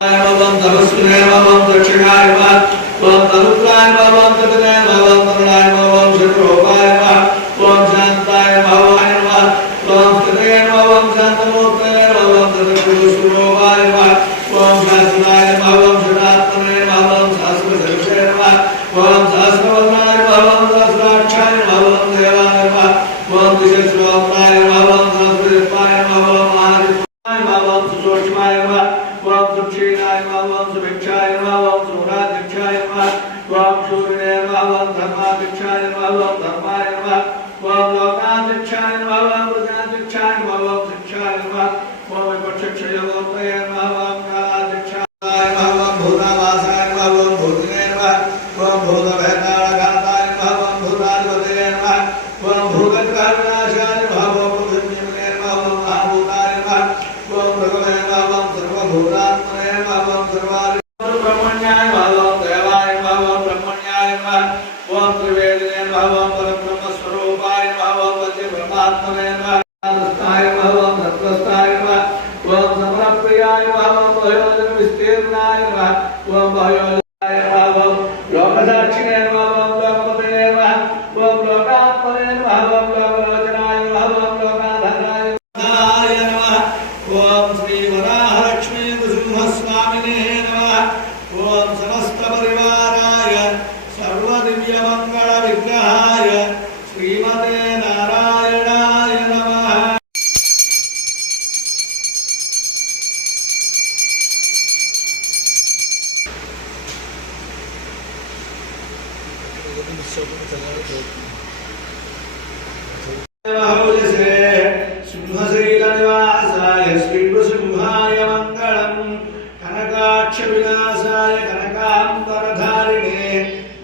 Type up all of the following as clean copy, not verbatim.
ओम तपस्विने ओम दक्षिणाय ओम तरुत्राय ओम तदनाय ओम तरुणाय ओम शत्रुपाय ओम शांताय भवाय ओम स्थिते ओम शांतमूर्तये ओम तदकुरुस्वरूपाय ओम शास्त्राय ओम शतात्मने ओम शास्त्रसर्वसे ओम शास्त्रवल्लाय ओम शास्त्राक्षाय ओम देवाय ओम दिशस्रोत्राय ओम शास्त्रपाय ओम आदित्याय ओम सुषोष्माय ओम सुक्षीणाय ओम सुभिक्षाय ओम सुराध्यक्षाय ओम शूरिणे ओम धर्माध्यक्षाय ओम धर्माय ओम लोकाध्यक्षाय ओम प्रजाध्यक्षाय ओम शिक्षाय ओम विपक्षक्षयोगोत्तये ओम कालाध्यक्षाय ओम भूतावासाय ओम भूतिने ओम भूतभयकालकान्ताय ओम भूताधिपतये ओम भूतग्रहविनाशाय ओम पृथिव्यमने ओम महाभूताय ओम भगवे ओम सर्वभूतात्मने ओम सर्वादि ब्रह्मण्याय ओम देवाय ओम ब्रह्मण्याय ओम त्रिवेदिने ओम परब्रह्मस्वरूपाय ओम वज्र ब्रह्मात्मने नमस्ताय ओम सत्वस्ताय ओम समरप्रियाय ओम भयोजन विस्तीर्णाय ओम भयोजनाय ओम लोकसाक्षिणे ओम लोकपतये ओम लोकात्मने ओम लोकलोचनाय ओम लोकाधाराय ओम श्री वराहलक्ष्मी नृसिंहस्वामिने नमः ओम समस्त परिवाराय सर्वदिव्यमंगल विग्रहाय श्रीमते नारायणाय नमः। सिंहशैलनिवासाय श्रीनृसिंहाय मङ्गलम् कनकाक्षविनाशाय कनकाम्बरधारिणे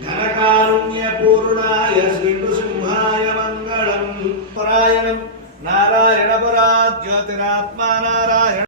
घनकारुण्यपूर्णाय श्रीनृसिंहाय मङ्गलम् परायणं नारायणपरा ज्योतिरात्मा नारायण।